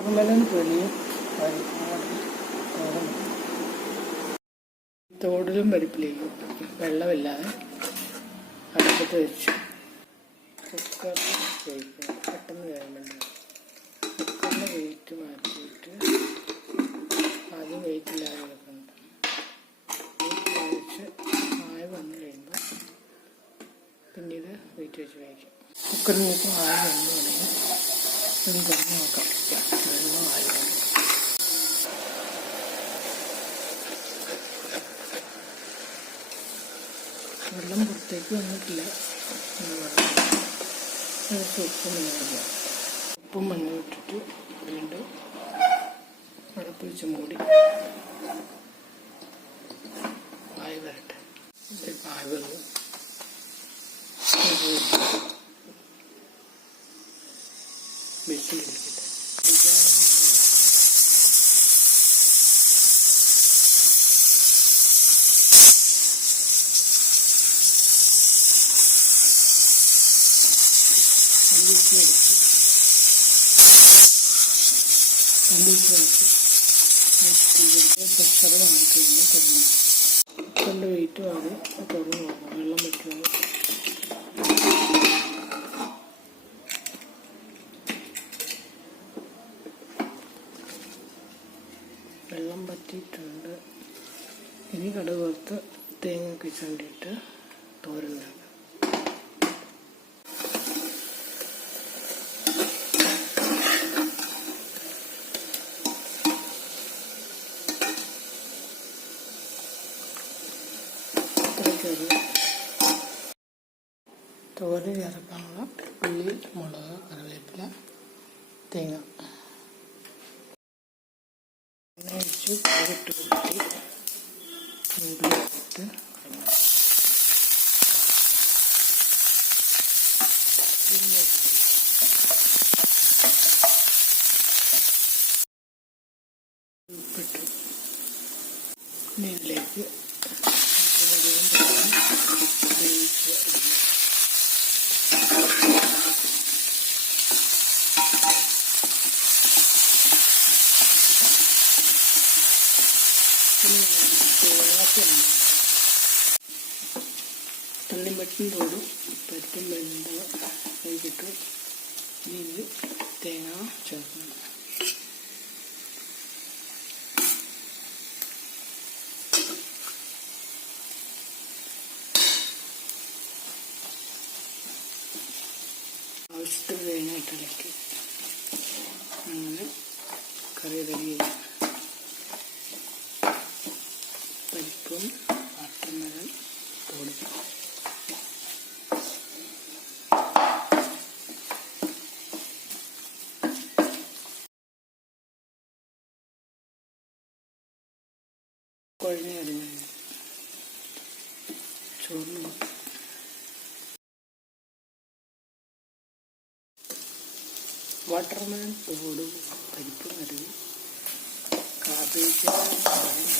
Watermelon പരിപ്പോടും തോരൻ. തോടിലും പരിപ്പിലേക്കും വെള്ളമില്ലാതെ അടുപ്പത്ത് വെച്ചു. കുക്കർ പെട്ടെന്ന് വേകാൻ കുക്കറിന്റെ വെയിറ്റ് മാറ്റിയിട്ട് ആദ്യം വെയിറ്റ് ഇല്ലാതെ വെക്കണം വെയിറ്റ് വെച്ച് ആയി വന്നു കഴിയുമ്പോൾ പിന്നീട് വെയിറ്റ് വെച്ച് വേവിക്കും കുക്കറിൽ ഇപ്പോൾ ആയി വന്നു തുടങ്ങി നമുക്ക് നോക്കാം വെള്ളം ആയി വന്നു വെള്ളം പുറത്തേക്ക് വന്നിട്ടില്ല വെള്ളം ഉപ്പും മഞ്ഞളില്ല ഉപ്പും മഞ്ഞൾ ഇട്ടിട്ട് വീണ്ടും അടപ്പ് മൂടി ആയി വരട്ടെ. വായ വന്നു. വിസിലിരിക്കട്ടെ വെയിറ്റ് വെള്ളം വെള്ളം പറ്റിയിട്ടുണ്ട്. ഇനി കടുക് വറുത്ത് തേങ്ങ കിച്ചണ്ടിട്ട് തോരനാക്കാം ഇത്രയ്ക്കൊരു തോരൻ ചേർക്കാനുള്ള ഉള്ളി മുളക് കറിവേപ്പില തേങ്ങ. ഒഴിച്ച് ഇട്ട് കൂട്ടി ഇട്ട് ഉപ്പിട്ടു ഇനി ഇതിലേക്ക് മുളകും വേവിച്ച് ഇടണം പിന്നെ തേങ്ങാക്ക് തള്ളിമട്ടും തോടും പരിപ്പും വെന്ത വൈകിട്ട് ഇത് തേങ്ങ ചേർക്കണം. ആവശ്യത്തിന് തേങ്ങ ഇട്ടിളക്കി അങ്ങനെ കറി റെഡിയായി പരിപ്പും വാട്ടർമെലൻ തോടും കുഴഞ്ഞ അരിഞ്ഞ ചോറിന് തോടും പരിപ്പും കറി കാബേജ്